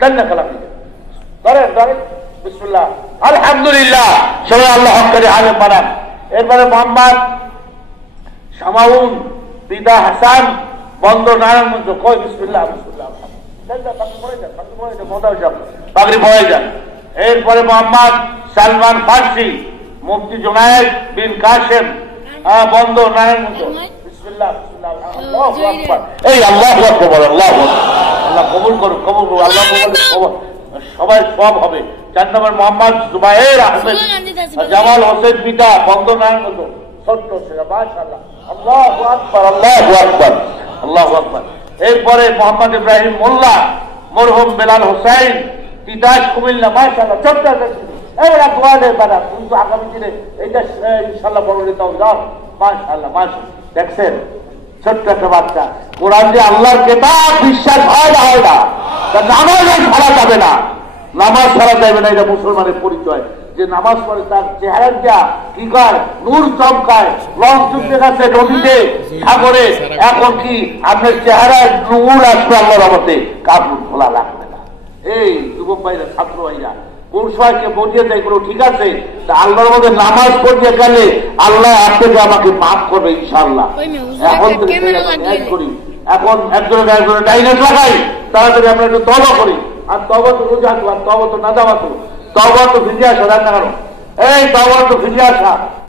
দেন না কালাম ধরেন ধরেন বিসমিল্লাহ আলহামদুলিল্লাহ সবাই আল্লাহ হক্কারি আলেম বানান। এরপরে মোহাম্মদ শামাউন পিতা হাসান বন্ধ নারায়ণগঞ্জ কয় বিসমিল্লাহ বিসমিল্লাহ পাগড়ি পড়ে যান। এরপরে মোহাম্মদ সালমান ফার্সি মুফতি জুনায়েদ বিন কাসেম বন্ধ নারায়ণগঞ্জ বিসমিল্লাহ বিসমিল্লাহ আল্লাহু আকবার। এই আল্লাহু আকবার বলেন আল্লাহু আকবার। আল্লাহ কবুল করুন কবুল করুন আল্লাহ কবুল সবাই সব হবে। 4 নম্বর মোহাম্মদ জুবায়ের আহমেদ জামাল হোসেন পিতা বন্ধ নারায়ণগঞ্জ ছোট্ট ছেলে মাশাআল্লাহ আল্লাহু আকবার আল্লাহু আকবার আল্লাহু আকবার। এরপরে মোহাম্মদ ইব্রাহিম মোল্লা মরহুম বেলাল হোসেন তিতাস কুমিল্লা মাশাআল্লাহ ছোট্ট এরা দোয়ালে বানা কিন্তু আগামী দিনে এইটা ইনশাআল্লাহ বড় নেতা যাও মাশাআল্লাহ মাশাআল্লাহ। দেখছেন ছোট্ট একটা বাচ্চা কোরআন যে আল্লাহর কিতাব বিশ্বাস হয় না নামাজ ছাড়া যাবে না নামাজ ছাড়া যাবে না এটা মুসলমানের পরিচয় যে নামাজ পড়ে তার চেহারা কি কর নূর চমকায় লঞ্চ চুপতে গেছে নদীতে সাগরে এখন কি আপনার চেহারায় নূর আসবে আল্লাহর রহমতে কাপড় খোলা লাগবে না। এই যুবক ভাইরা ছাত্র ভাইরা কোন সময়কে বলিয়ে দেয় এগুলো ঠিক আছে আল্লাহর মধ্যে নামাজ পড়িয়ে গেলে আল্লাহ আপনাকে আমাকে মাফ করবে ইনশাআল্লাহ। এখন করি এখন একজনের ডাইনেট লাগাই তাড়াতাড়ি আমরা একটু তওবা করি আর তওবা তো রোজা আর তওবা তো নাজামাত তওবা তো ফিরে আসা রান্না করো এই তওবা তো ফিরে আসা